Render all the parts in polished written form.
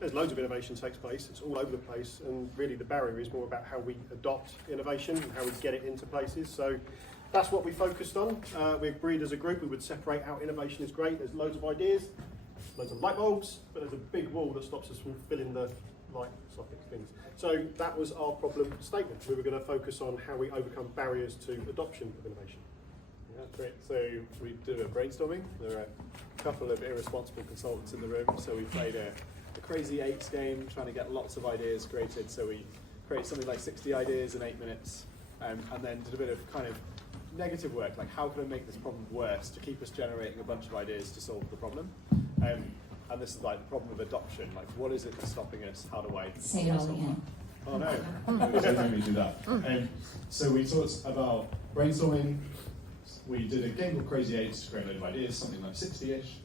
there's loads of innovation takes place, it's all over the place, and really the barrier is more about how we adopt innovation and how we get it into places. So that's what we focused on. We agreed as a group we would separate out innovation is great, there's loads of ideas, loads of light bulbs, but there's a big wall that stops us from filling the light socket things. So that was our problem statement. We were going to focus on how we overcome barriers to adoption of innovation. Yeah, great. So we did a brainstorming. There are a couple of irresponsible consultants in the room, so we played a crazy eights game, trying to get lots of ideas created. So we created something like 60 ideas in 8 minutes, and then did a bit of kind of negative work, like how can I make this problem worse to keep us generating a bunch of ideas to solve the problem. And this is like the problem of adoption, like what is it that's stopping us, how do I say it all again? Oh no, don't make me do that. So we talked about brainstorming. We did a game called Crazy Eights to create a load of ideas, something like 60-ish.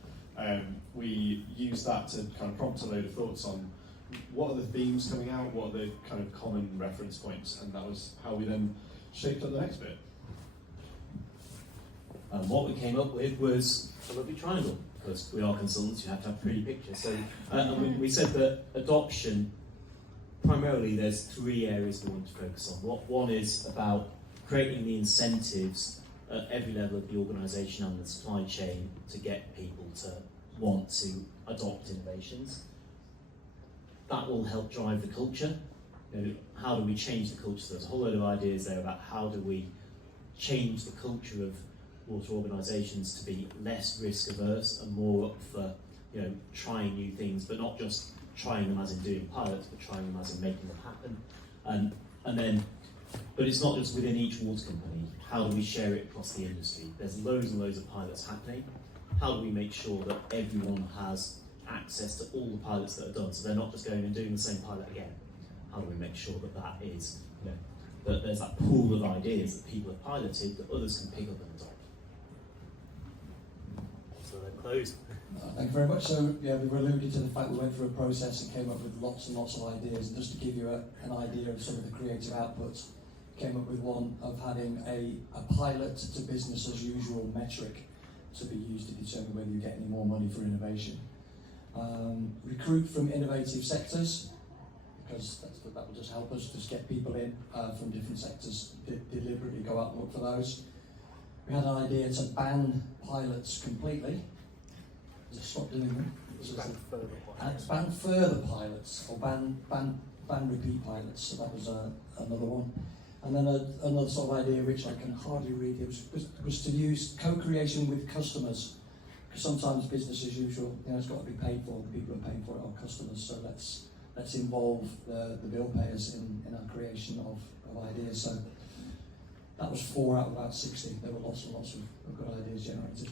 We used that to kind of prompt a load of thoughts on what are the themes coming out, what are the kind of common reference points, and that was how we then shaped up the next bit. What we came up with was a lovely triangle, because we are consultants, you have to have pretty pictures. So we said that adoption, primarily there's 3 areas we want to focus on. One is about creating the incentives at every level of the organisation and the supply chain to get people to want to adopt innovations. That will help drive the culture. You know, how do we change the culture? So there's a whole load of ideas there about how do we change the culture of water organisations to be less risk averse and more up for, you know, trying new things, but not just trying them as in doing pilots, but trying them as in making them happen. And then, but it's not just within each water company. How do we share it across the industry? There's loads and loads of pilots happening. How do we make sure that everyone has access to all the pilots that are done, so they're not just going and doing the same pilot again? How do we make sure that that is, you know, that there's that pool of ideas that people have piloted that others can pick up and adopt? So they're closed. Thank you very much. So yeah, we've alluded to the fact we went through a process and came up with lots and lots of ideas. And just to give you an idea of some of the creative outputs, came up with one of having a pilot to business as usual metric to be used to determine whether you get any more money for innovation. Recruit from innovative sectors, because that will just help us just get people in from different sectors, deliberately go out and look for those. We had an idea to ban pilots completely. Just stop doing them. Ban further pilots, or ban repeat pilots. So that was another one. And then another sort of idea, which I can hardly read, was to use co-creation with customers. Because sometimes business as usual, you know, it's got to be paid for. The people who are paying for it are customers. So let's involve the bill payers in our creation of ideas. So that was 4 out of about 60. There were lots and lots of good ideas generated.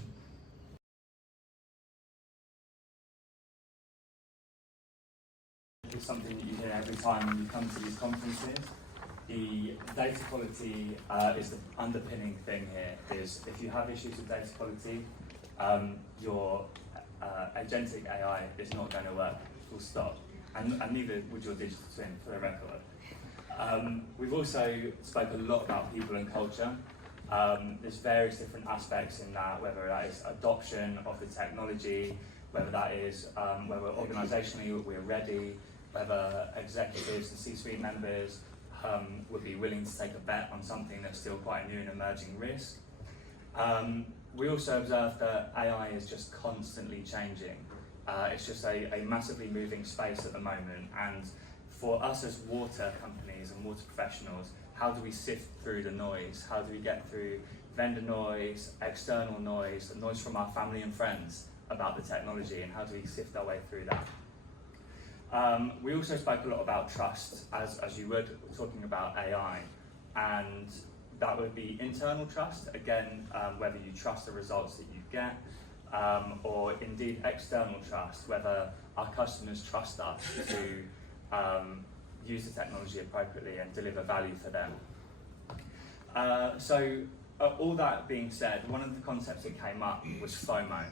It's something that you hear every time you come to these conferences. The data quality is the underpinning thing here. Is if you have issues with data quality, your agentic AI is not going to work, full stop. And neither would your digital twin, for the record. We've also spoke a lot about people and culture. There's various different aspects in that, whether that is adoption of the technology, whether that is whether organisationally we're ready, whether executives and C-suite members would be willing to take a bet on something that's still quite a new and emerging risk. We also observe that AI is just constantly changing. It's just a massively moving space at the moment, and for us as water companies and water professionals, how do we sift through the noise? How do we get through vendor noise, external noise, the noise from our family and friends about the technology, and how do we sift our way through that? We also spoke a lot about trust, as you would, talking about AI, and that would be internal trust, again, whether you trust the results that you get, or indeed external trust, whether our customers trust us to use the technology appropriately and deliver value for them. All that being said, one of the concepts that came up was FOMO.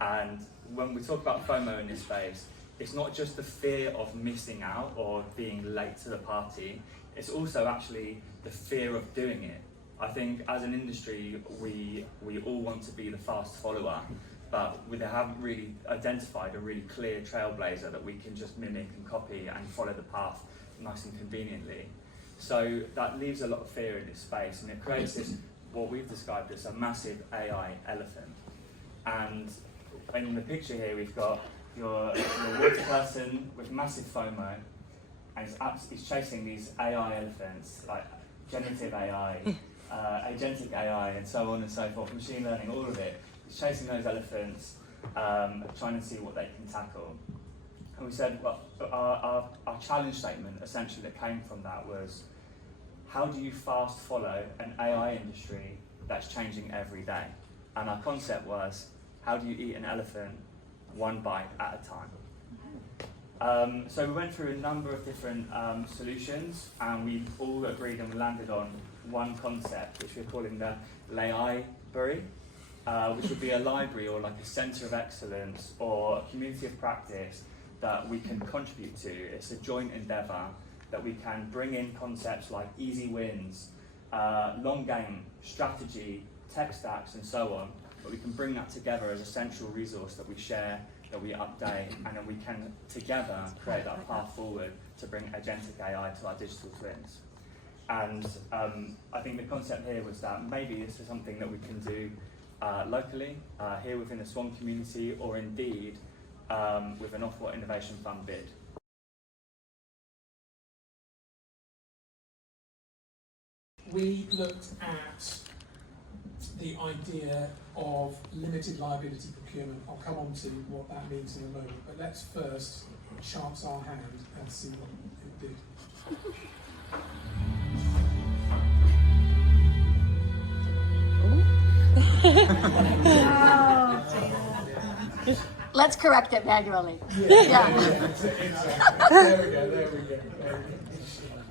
And when we talk about FOMO in this space, it's not just the fear of missing out or being late to the party, it's also actually the fear of doing it. I think as an industry, we all want to be the fast follower, but they haven't really identified a really clear trailblazer that we can just mimic and copy and follow the path nice and conveniently. So that leaves a lot of fear in this space, and it creates this, what we've described as a massive AI elephant. And in the picture here, we've got your water person with massive FOMO, and he's chasing these AI elephants, like generative AI, agentic AI, and so on and so forth, machine learning, all of it. He's chasing those elephants, trying to see what they can tackle. And we said, well, our challenge statement essentially that came from that was, how do you fast follow an AI industry that's changing every day? And our concept was, how do you eat an elephant one bite at a time? So we went through a number of different solutions, and we all agreed and we landed on one concept, which we're calling the library, which would be a library or like a centre of excellence or a community of practice that we can contribute to. It's a joint endeavour that we can bring in concepts like easy wins, long game, strategy, tech stacks, and so on, but we can bring that together as a central resource that we share, that we update, and then we can together create that path forward to bring agentic AI to our digital twins. And I think the concept here was that maybe this is something that we can do locally, here within the SWAN community, or indeed with an Ofwat Innovation Fund bid. We looked at the idea of limited liability procurement. I'll come on to what that means in a moment, but let's first chance our hand and see what it did. Let's correct it manually. Yeah. Exactly. There we go.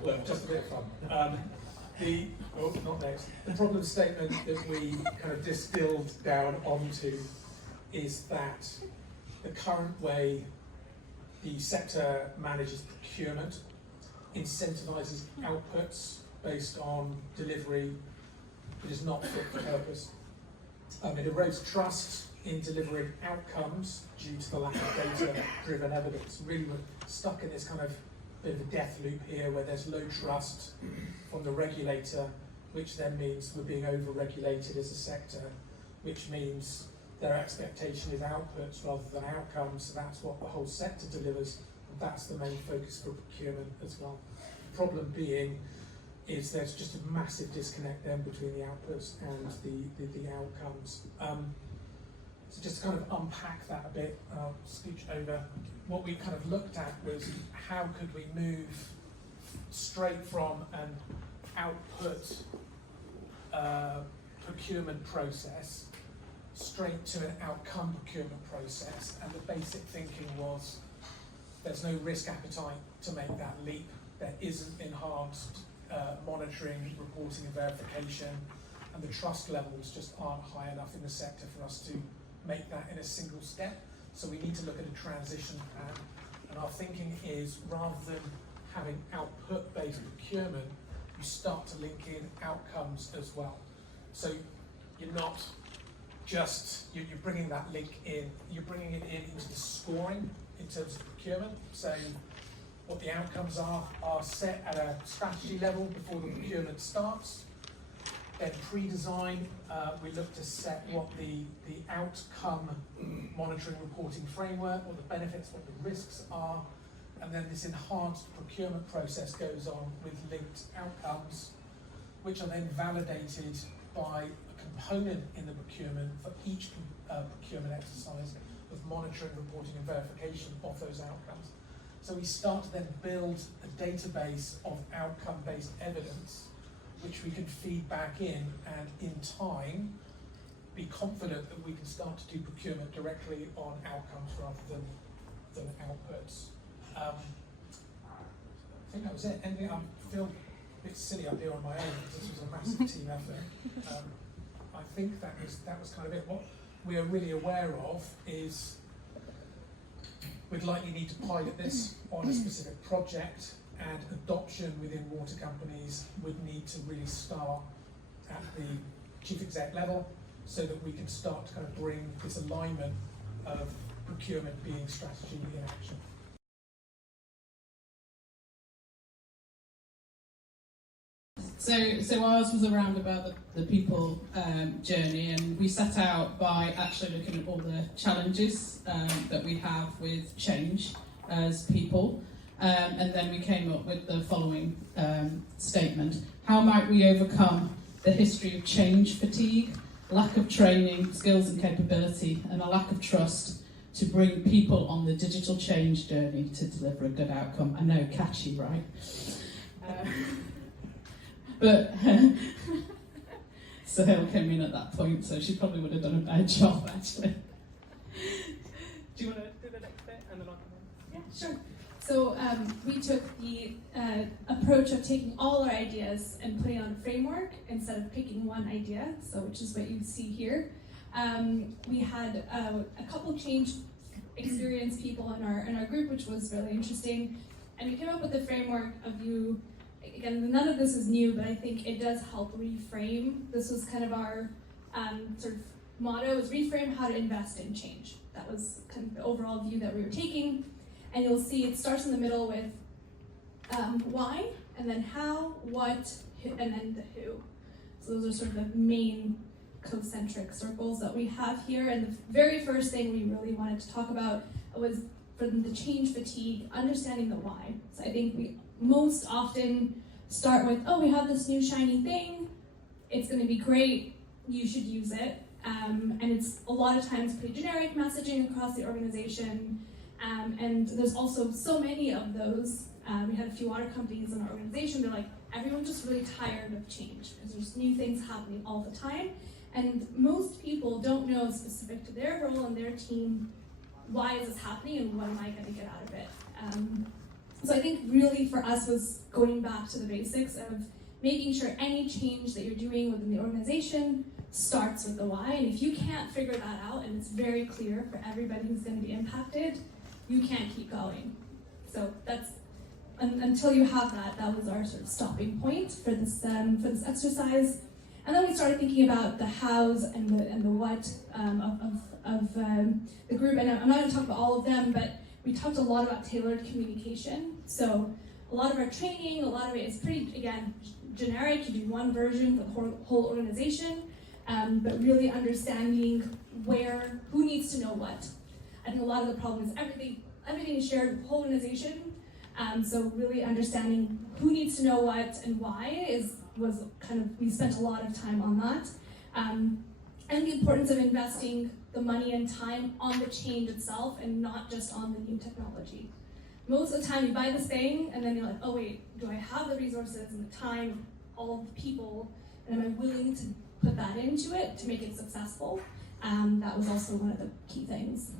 Look, just a bit of fun. The problem statement that we kind of distilled down onto is that the current way the sector manages procurement incentivizes outputs based on delivery that is not fit for purpose. It erodes trust in delivering outcomes due to the lack of data-driven evidence. Really, we're stuck in this kind of bit of a death loop here where there's low trust from the regulator, which then means we're being over-regulated as a sector, which means their expectation is outputs rather than outcomes. So that's what the whole sector delivers, and that's the main focus for procurement as well. The problem being is there's just a massive disconnect then between the outputs and the outcomes. So just to kind of unpack that a bit, I'll scooch over. What we kind of looked at was how could we move straight from an output procurement process straight to an outcome procurement process, and the basic thinking was there's no risk appetite to make that leap. There isn't enhanced monitoring, reporting and verification, and the trust levels just aren't high enough in the sector for us to make that in a single step. So we need to look at a transition plan, and our thinking is rather than having output-based procurement, you start to link in outcomes as well. So you're not just, you're bringing that link in, you're bringing it into the scoring in terms of procurement, saying what the outcomes are set at a strategy level before the procurement starts. Then pre-design, we look to set what the outcome monitoring reporting framework, what the benefits, what the risks are, and then this enhanced procurement process goes on with linked outcomes, which are then validated by a component in the procurement for each procurement exercise of monitoring, reporting and verification of those outcomes. So we start to then build a database of outcome-based evidence which we can feed back in, and in time be confident that we can start to do procurement directly on outcomes rather than outputs. I think that was it. Anything? I feel a bit silly up here on my own because this was a massive team effort. I think that was kind of it. What we are really aware of is we'd likely need to pilot this on a specific project, and adoption within water companies would need to really start at the chief exec level, so that we can start to kind of bring this alignment of procurement being strategy in action. So ours was around about the people journey, and we set out by actually looking at all the challenges that we have with change as people, and then we came up with the following statement: how might we overcome the history of change fatigue, lack of training, skills and capability, and a lack of trust to bring people on the digital change journey to deliver a good outcome? I know, catchy, right? But Sahil came in at that point, so she probably would have done a better job, actually. Do you want to do the next bit, and then I'll come in? Yeah, sure. So we took the approach of taking all our ideas and putting on a framework instead of picking one idea, so which is what you see here. We had a couple change experienced people in our group, which was really interesting, and we came up with the framework of you. Again, none of this is new, but I think it does help reframe. This was kind of our sort of motto, is reframe how to invest in change. That was kind of the overall view that we were taking. And you'll see it starts in the middle with why, and then how, what, and then the who. So those are sort of the main concentric circles that we have here. And the very first thing we really wanted to talk about was, for the change fatigue, understanding the why. So I think we most often start with, oh, we have this new shiny thing, it's going to be great, you should use it. And it's a lot of times pretty generic messaging across the organization. And there's also so many of those. We had a few water companies in our organization, they're like, everyone's just really tired of change because there's new things happening all the time. And most people don't know specific to their role and their team, why is this happening and what am I going to get out of it? So I think really for us was going back to the basics of making sure any change that you're doing within the organization starts with the why. And if you can't figure that out and it's very clear for everybody who's going to be impacted, you can't keep going. So that's, until you have that, that was our sort of stopping point for this exercise. And then we started thinking about the hows and the what of the group. And I'm not going to talk about all of them, but we talked a lot about tailored communication. So a lot of our training, a lot of it is pretty, again, generic. You do one version for the whole organization, but really understanding who needs to know what. I think a lot of the problem is everything is shared with the whole organization. So really understanding who needs to know what and why was kind of, we spent a lot of time on that. And the importance of investing the money and time on the change itself and not just on the new technology. Most of the time you buy this thing and then you're like, oh wait, do I have the resources and the time, all of the people, and am I willing to put that into it to make it successful? That was also one of the key things.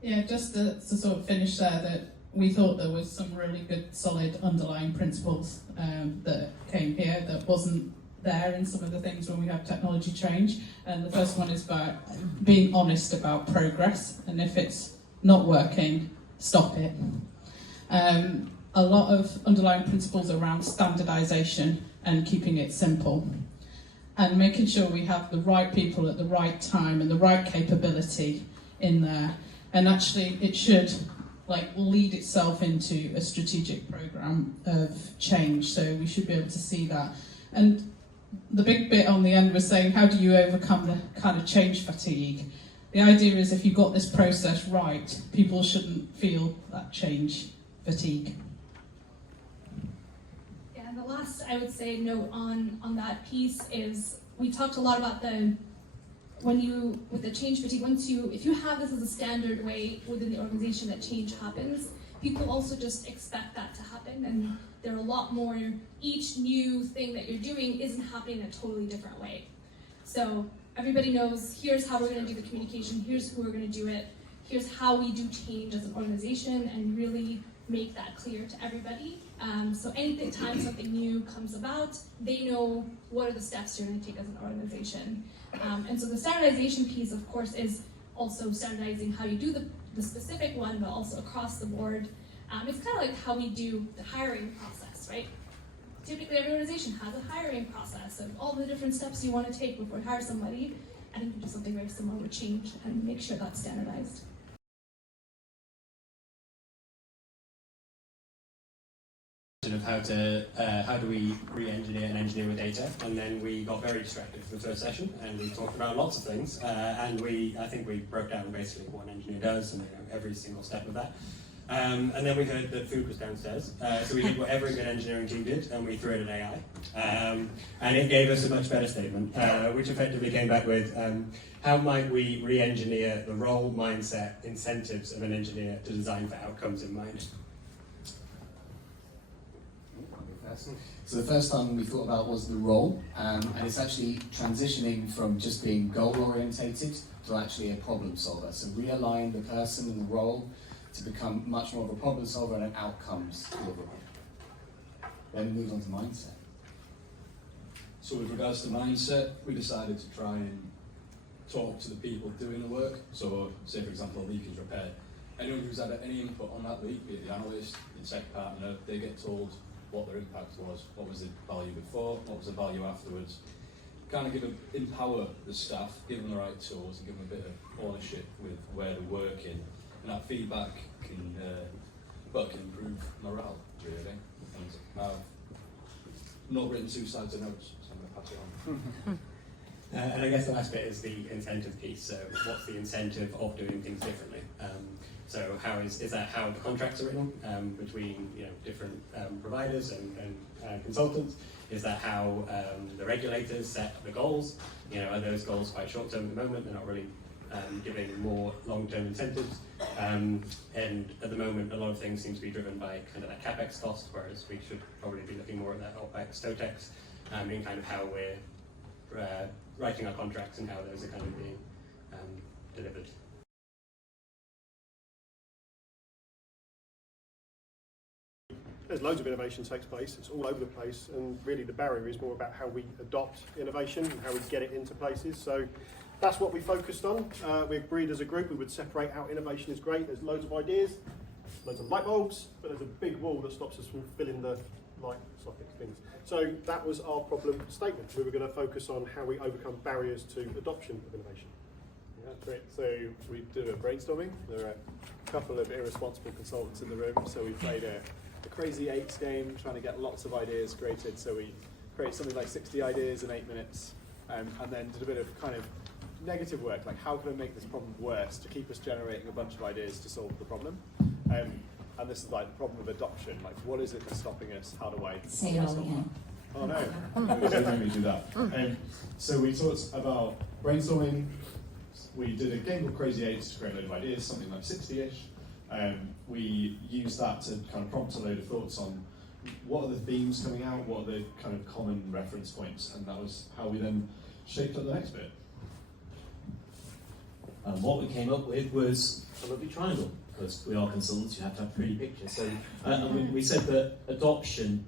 Yeah, just to sort of finish there, that we thought there was some really good solid underlying principles that came here that wasn't there in some of the things when we have technology change. And the first one is about being honest about progress, and if it's not working, stop it. A lot of underlying principles around standardization and keeping it simple, and making sure we have the right people at the right time and the right capability in there. And actually it should lead itself into a strategic program of change, so we should be able to see that. And the big bit on the end was saying, how do you overcome the kind of change fatigue? The idea is if you've got this process right, people shouldn't feel that change fatigue. Yeah, and the last, I would say, note on that piece is, we talked a lot about with the change fatigue, if you have this as a standard way within the organization that change happens, people also just expect that to happen, and there are a lot more, each new thing that you're doing isn't happening in a totally different way. So everybody knows, here's how we're going to do the communication, here's who we're going to do it, here's how we do change as an organization, and really make that clear to everybody. So anytime something new comes about, they know what are the steps you're going to take as an organization. And so the standardization piece, of course, is also standardizing how you do the specific one, but also across the board. It's kind of like how we do the hiring process, right? typically every organization has a hiring process of all the different steps you want to take before you hire somebody. I think we do something very similar with change and make sure that's standardized. Of how do we re-engineer and engineer with data, and then we got very distracted for the first session, and we talked about lots of things, and I think we broke down basically what an engineer does and every single step of that. And then we heard that food was downstairs, so we did what every good engineering team did, and we threw it at AI, and it gave us a much better statement, which effectively came back with how might we re-engineer the role, mindset, incentives of an engineer to design for outcomes in mind. So the first thing we thought about was the role, and it's actually transitioning from just being goal-orientated to actually a problem solver. So realign the person and the role to become much more of a problem solver and an outcomes deliverer. Then move on to mindset. So with regards to mindset, we decided to try and talk to the people doing the work. So say for example a leak is repaired. Anyone who's had any input on that leak, be it the analyst, the insect partner, they get told what their impact was, what was the value before, what was the value afterwards. Kind of empower the staff, give them the right tools and give them a bit of ownership with where they're working. And that feedback can improve morale, really. And I've not written 2 sides of notes, so I'm going to pass it on. And I guess the last bit is the incentive piece. So what's the incentive of doing things differently? So how is that how the contracts are written between different providers and consultants? Is that how the regulators set the goals? Are those goals quite short term at the moment? They're not really giving more long term incentives. And at the moment, a lot of things seem to be driven by kind of that capex cost, whereas we should probably be looking more at that OpEx, STOTEX, in kind of how we're writing our contracts and how those are kind of being delivered. There's loads of innovation takes place, it's all over the place, and really the barrier is more about how we adopt innovation and how we get it into places. So that's what we focused on. We agreed as a group we would separate out innovation is great, there's loads of ideas, loads of light bulbs, but there's a big wall that stops us from filling the light socket things. So that was our problem statement. We were going to focus on how we overcome barriers to adoption of innovation. Yeah, great. So we did a brainstorming. There are a couple of irresponsible consultants in the room, so we played a crazy 8s game, trying to get lots of ideas created. So we created something like 60 ideas in 8 minutes, and then did a bit of kind of negative work, like how can I make this problem worse to keep us generating a bunch of ideas to solve the problem. And this is like the problem of adoption, like what is it that's stopping us, how do I say it all again? Oh no. Let me do that. So we talked about brainstorming. We did a game called Crazy 8s to create a load of ideas, something like 60-ish. We used that to kind of prompt a load of thoughts on what are the themes coming out, what are the kind of common reference points, and that was how we then shaped up the next bit. What we came up with was a lovely triangle, because we are consultants, you have to have pretty pictures. So we said that adoption,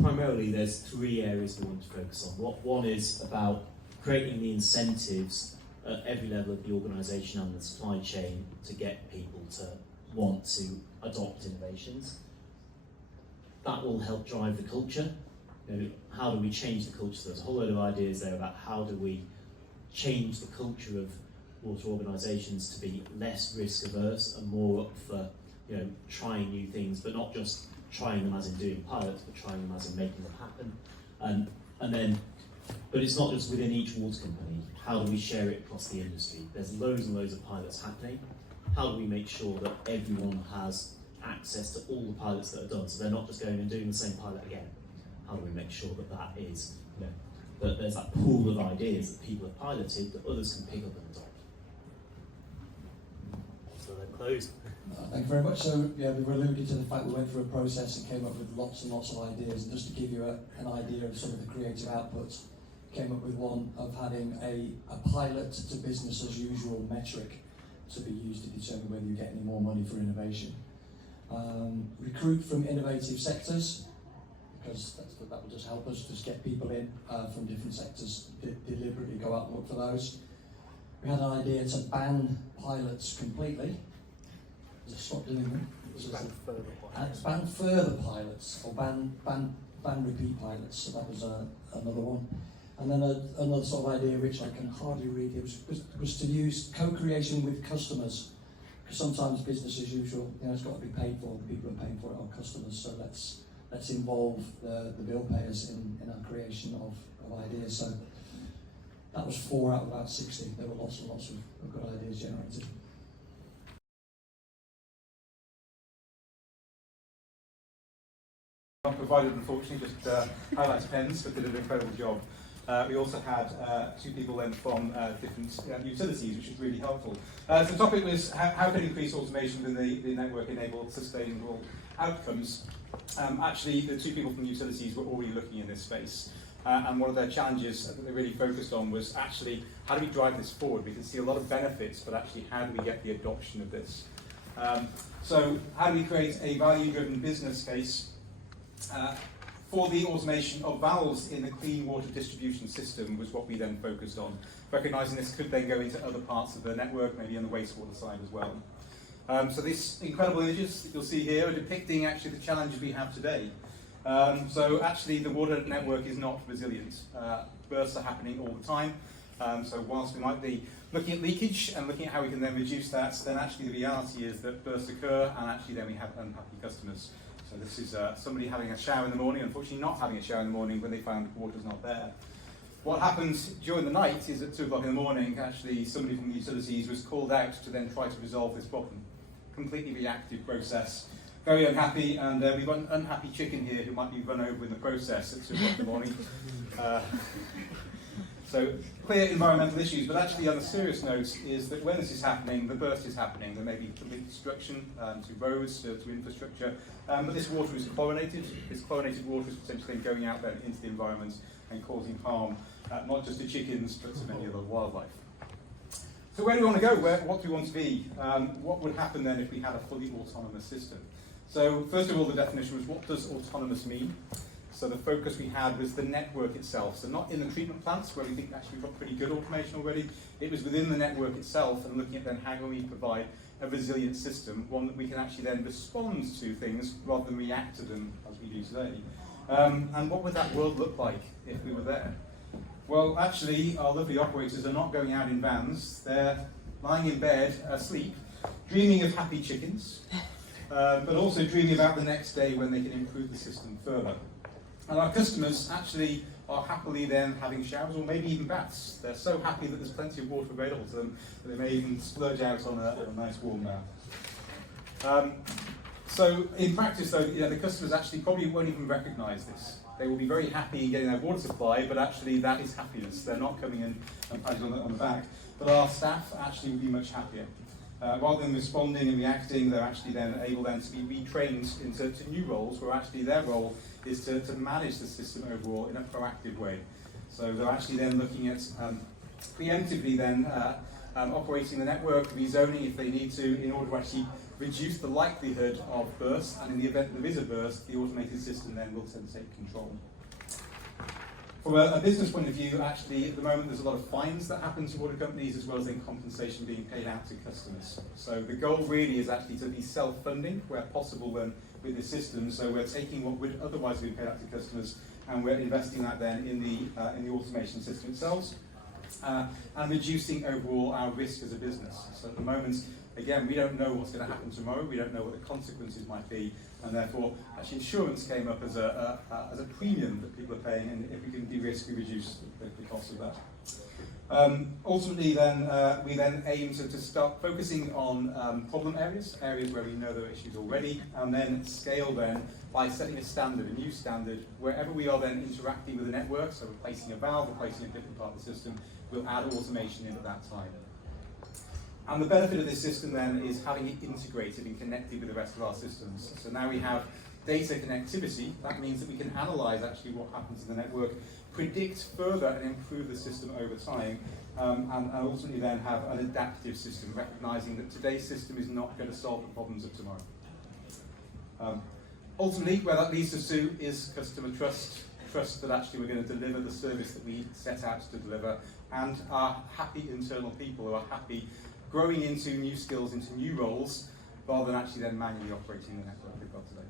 primarily there's 3 areas we want to focus on. One is about creating the incentives at every level of the organisation and the supply chain to get people to want to adopt innovations. That will help drive the culture. How do we change the culture? So there's a whole load of ideas there about how do we change the culture of water organisations to be less risk averse and more up for trying new things, but not just trying them as in doing pilots, but trying them as in making them happen. And then, but it's not just within each water company. How do we share it across the industry? There's loads and loads of pilots happening. How do we make sure that everyone has access to all the pilots that are done, so they're not just going and doing the same pilot again? How do we make sure that that is, that there's that pool of ideas that people have piloted that others can pick up and adopt? So they're closed. Thank you very much. So, yeah, we've alluded to the fact we went through a process and came up with lots and lots of ideas. And just to give you an idea of some of the creative outputs, came up with one of having a pilot to business as usual metric to be used to determine whether you get any more money for innovation. Recruit from innovative sectors, because that will just help us just get people in from different sectors, deliberately go out and look for those. We had an idea to ban pilots completely. Stop doing them. Ban further pilots, or ban ban repeat pilots, so that was another one. And then another sort of idea, which I can hardly read, was to use co-creation with customers. Because sometimes business as usual, it's got to be paid for. The people who are paying for it are customers. So let's involve the bill payers in our creation of ideas. So that was 4 out of about 60. There were lots and lots of good ideas generated. Not provided, unfortunately, just highlights pens, but did an incredible job. We also had 2 people then from different utilities, which was really helpful. So the topic was how can increase automation within the network enable sustainable outcomes. Actually, the 2 people from the utilities were already looking in this space. And one of their challenges that they really focused on was actually how do we drive this forward? We can see a lot of benefits, but actually how do we get the adoption of this? So how do we create a value-driven business case for the automation of valves in the clean water distribution system was what we then focused on, recognising this could then go into other parts of the network, maybe on the wastewater side as well. So these incredible images that you'll see here are depicting actually the challenges we have today. So actually the water network is not resilient. Bursts are happening all the time. So whilst we might be looking at leakage and looking at how we can then reduce that, then actually the reality is that bursts occur and actually then we have unhappy customers. So this is somebody having a shower in the morning, unfortunately not having a shower in the morning when they found water's not there. What happens during the night is at 2 o'clock in the morning, actually somebody from the utilities was called out to then try to resolve this problem. Completely reactive process, very unhappy, and we've got an unhappy chicken here who might be run over in the process at 2 o'clock in the morning. So clear environmental issues, but actually on a serious note is that when this is happening, the burst is happening, there may be complete destruction to roads, to infrastructure, but this water is chlorinated. This chlorinated water is potentially going out there into the environment and causing harm, not just to chickens, but to many other wildlife. So where do we want to go? What do we want to be? What would happen then if we had a fully autonomous system? So first of all, the definition was, what does autonomous mean? So the focus we had was the network itself. So not in the treatment plants, where we think actually we've got pretty good automation already. It was within the network itself and looking at then how can we provide a resilient system, one that we can actually then respond to things rather than react to them as we do today. And what would that world look like if we were there? Well, actually, our lovely operators are not going out in vans. They're lying in bed, asleep, dreaming of happy chickens, but also dreaming about the next day when they can improve the system further. And our customers actually are happily then having showers or maybe even baths. They're so happy that there's plenty of water available to them that they may even splurge out on a nice warm bath. So in practice though, the customers actually probably won't even recognise this. They will be very happy in getting their water supply, but actually that is happiness. They're not coming in and patting on the back. But our staff actually will be much happier. Rather than responding and reacting, they're actually then able then to be retrained into new roles where actually their role is to manage the system overall in a proactive way. So they're actually then looking at preemptively then operating the network, rezoning if they need to, in order to actually reduce the likelihood of bursts, and in the event there is a burst, the automated system then will tend to take control. From a business point of view, actually, at the moment there's a lot of fines that happen to water companies, as well as then compensation being paid out to customers. So the goal really is actually to be self-funding, where possible then with the system. So we're taking what would otherwise be paid out to customers, and we're investing that then in the automation system itself, and reducing overall our risk as a business. So at the moment, again, we don't know what's going to happen tomorrow. We don't know what the consequences might be, and therefore, actually, insurance came up as a premium that people are paying, and if we can de-risk, we reduce the cost of that. Ultimately, then we then aim to start focusing on problem areas where we know there are issues already, and then scale then by setting a new standard, wherever we are then interacting with the network. So replacing a valve, replacing a different part of the system, we'll add automation in at that time. And the benefit of this system then is having it integrated and connected with the rest of our systems. So now we have data connectivity. That means that we can analyse actually what happens in the network, predict further and improve the system over time, and ultimately then have an adaptive system, recognising that today's system is not going to solve the problems of tomorrow. Ultimately, where that leads us to is customer trust that actually we're going to deliver the service that we set out to deliver, and our happy internal people who are happy growing into new skills, into new roles, rather than actually then manually operating the network we've got today.